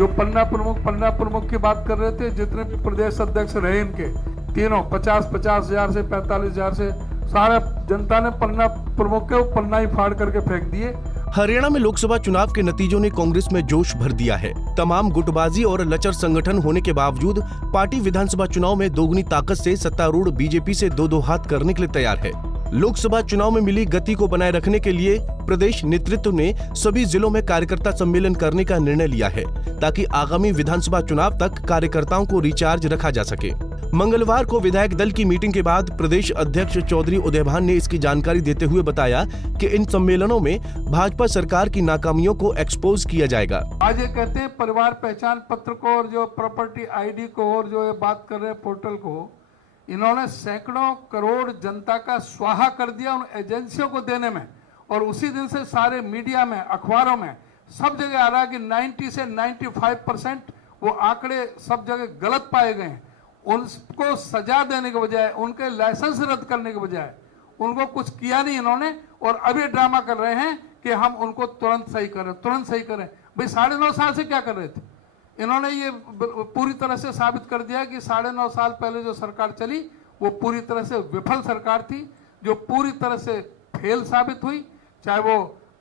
जो पन्ना प्रमुख की बात कर रहे थे, जितने भी प्रदेश अध्यक्ष रहे इनके तीनों 50-50 हजार से 45 हजार से सारा जनता ने पन्ना प्रमुख के पन्ना ही फाड़ करके फेंक दिए। हरियाणा में लोकसभा चुनाव के नतीजों ने कांग्रेस में जोश भर दिया है। तमाम गुटबाजी और लचर संगठन होने के बावजूद पार्टी विधानसभा चुनाव में दोगुनी ताकत से सत्तारूढ़ बीजेपी से दो हाथ करने के लिए तैयार है। लोकसभा चुनाव में मिली गति को बनाए रखने के लिए प्रदेश नेतृत्व ने सभी जिलों में कार्यकर्ता सम्मेलन करने का निर्णय लिया है, ताकि आगामी विधानसभा चुनाव तक कार्यकर्ताओं को रिचार्ज रखा जा सके। मंगलवार को विधायक दल की मीटिंग के बाद प्रदेश अध्यक्ष चौधरी उदयभान ने इसकी जानकारी देते हुए बताया कि इन सम्मेलनों में भाजपा सरकार की नाकामियों को एक्सपोज किया जाएगा। आज ये कहते हैं परिवार पहचान पत्र को और जो प्रॉपर्टी आईडी को और जो ये बात कर रहे हैं पोर्टल को, इन्होंने सैकड़ों करोड़ जनता का स्वाहा कर दिया उन एजेंसियों को देने में। और उसी दिन से सारे मीडिया में, अखबारों में, सब जगह आ रहा है कि 90 से 95% वो आंकड़े सब जगह गलत पाए गए हैं। उनको सजा देने के बजाय, उनके लाइसेंस रद्द करने के बजाय उनको कुछ किया नहीं इन्होंने, और अभी ड्रामा कर रहे हैं कि हम उनको तुरंत सही करें। भाई 9.5 साल से क्या कर रहे थे इन्होंने? ये पूरी तरह से साबित कर दिया कि 9.5 साल पहले जो सरकार चली वो पूरी तरह से विफल सरकार थी, जो पूरी तरह से फेल साबित हुई। चाहे वो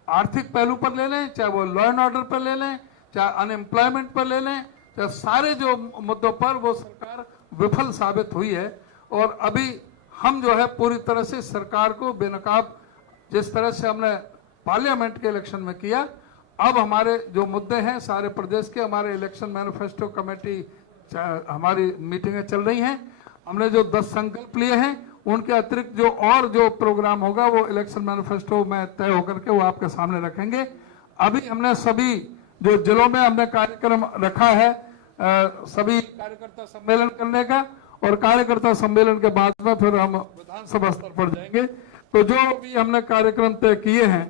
आर्थिक पहलू पर ले लें, चाहे वो लॉ एंड ऑर्डर पर ले लें, चाहे अनएम्प्लॉयमेंट पर ले लें, चाहे सारे जो मुद्दों पर वो सरकार विफल साबित हुई है। और अभी हम जो है पूरी तरह से सरकार को बेनकाब, जिस तरह से हमने पार्लियामेंट के इलेक्शन में किया, अब हमारे जो मुद्दे हैं सारे प्रदेश के, हमारे इलेक्शन मैनिफेस्टो कमेटी हमारी मीटिंगें चल रही हैं। हमने जो 10 संकल्प लिए हैं उनके अतिरिक्त जो और जो प्रोग्राम होगा वो इलेक्शन मैनिफेस्टो में तय होकर के वो आपके सामने रखेंगे। अभी हमने सभी जो जिलों में हमने कार्यक्रम रखा है सभी कार्यकर्ता सम्मेलन करने का, और कार्यकर्ता सम्मेलन के बाद में फिर हम विधानसभा स्तर पर जाएंगे। तो जो भी हमने कार्यक्रम तय किए हैं,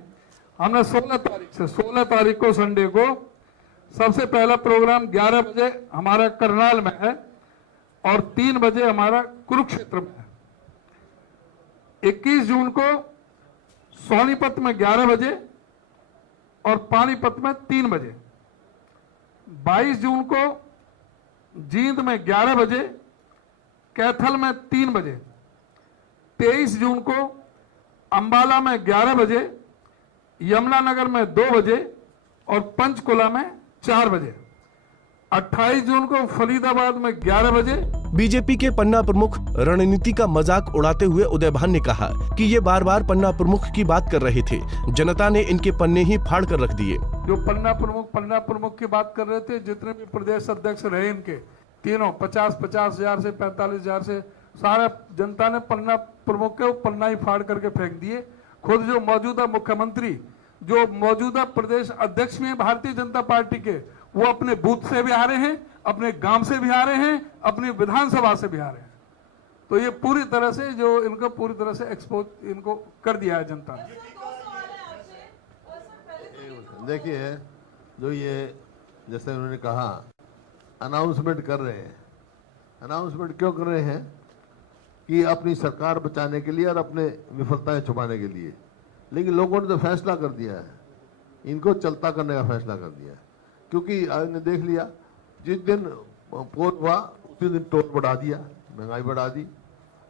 हमने 16 तारीख को संडे को सबसे पहला प्रोग्राम 11 बजे हमारा करनाल में है और 3 बजे हमारा कुरुक्षेत्र में है। 21 जून को सोनीपत में 11 बजे और पानीपत में 3 बजे। 22 जून को जींद में 11 बजे, कैथल में 3 बजे। 23 जून को अंबाला में 11 बजे, यमुनानगर में 2 बजे और पंचकुला में 4 बजे। 28 जून को फरीदाबाद में 11 बजे। बीजेपी के पन्ना प्रमुख रणनीति का मजाक उड़ाते हुए उदयभान ने कहा कि ये बार बार पन्ना प्रमुख की बात कर रहे थे, जनता ने इनके पन्ने ही फाड़ कर रख दिए। जो पन्ना प्रमुख की बात कर रहे थे, जितने भी प्रदेश अध्यक्ष रहे इनके तीनों 50-50 हजार से 45 हजार से सारा जनता ने पन्ना प्रमुख के पन्ना ही फाड़ करके फेंक दिए। खुद जो मौजूदा मुख्यमंत्री, जो मौजूदा प्रदेश अध्यक्ष में भारतीय जनता पार्टी के, वो अपने बूथ से भी आ रहे हैं, अपने गांव से भी आ रहे हैं, अपनी विधानसभा से भी आ रहे हैं। तो ये पूरी तरह से जो इनको पूरी तरह से एक्सपोज इनको कर दिया है जनता ने। देखिए, जो ये जैसे उन्होंने कहा अनाउंसमेंट कर रहे हैं, अनाउंसमेंट क्यों कर रहे हैं? कि अपनी सरकार बचाने के लिए और अपने विफलताएं छुपाने के लिए। लेकिन लोगों ने तो फैसला कर दिया है, इनको चलता करने का फैसला कर दिया है। क्योंकि आपने देख लिया, जिस दिन पोल हुआ उसी दिन टोल बढ़ा दिया, महंगाई बढ़ा दी।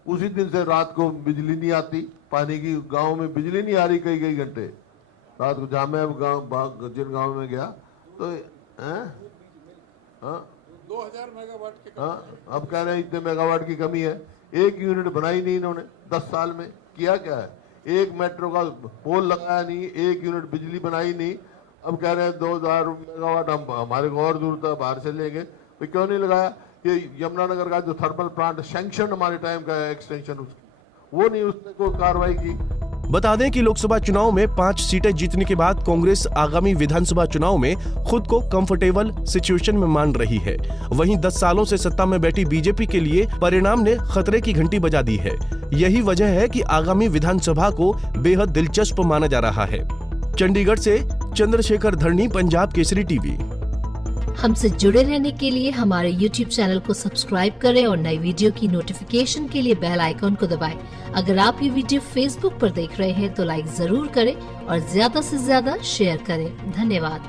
उसी दिन से रात को बिजली नहीं आती, पानी की गांव में बिजली नहीं आ रही कई घंटे रात को। जहाँ मैं जिन गाँव में गया तो 2000 मेगावाट की अब कह रहे हैं इतने मेगावाट की कमी है। 1 यूनिट बनाई नहीं इन्होंने 10 साल में। किया क्या है? एक मेट्रो का पोल लगाया नहीं, 1 यूनिट बिजली बनाई नहीं। अब कह रहे हैं 2000 मेगावाट हम हमारे को और दूर तक बाहर से लेंगे। तो क्यों नहीं लगाया? ये यमुनानगर का जो थर्मल प्लांट सैंक्शन हमारे टाइम का है, एक्सटेंशन उसकी, वो नहीं उसने कोई कार्रवाई की। बता दें कि लोकसभा चुनाव में 5 सीटें जीतने के बाद कांग्रेस आगामी विधानसभा चुनाव में खुद को कंफर्टेबल सिचुएशन में मान रही है। वहीं 10 सालों से सत्ता में बैठी बीजेपी के लिए परिणाम ने खतरे की घंटी बजा दी है। यही वजह है कि आगामी विधानसभा को बेहद दिलचस्प माना जा रहा है। चंडीगढ़ से चंद्रशेखर धरनी, पंजाब केसरी टीवी। हमसे जुड़े रहने के लिए हमारे YouTube चैनल को सब्सक्राइब करें और नई वीडियो की नोटिफिकेशन के लिए बेल आइकॉन को दबाएं। अगर आप ये वीडियो Facebook पर देख रहे हैं तो लाइक जरूर करें और ज्यादा से ज्यादा शेयर करें। धन्यवाद।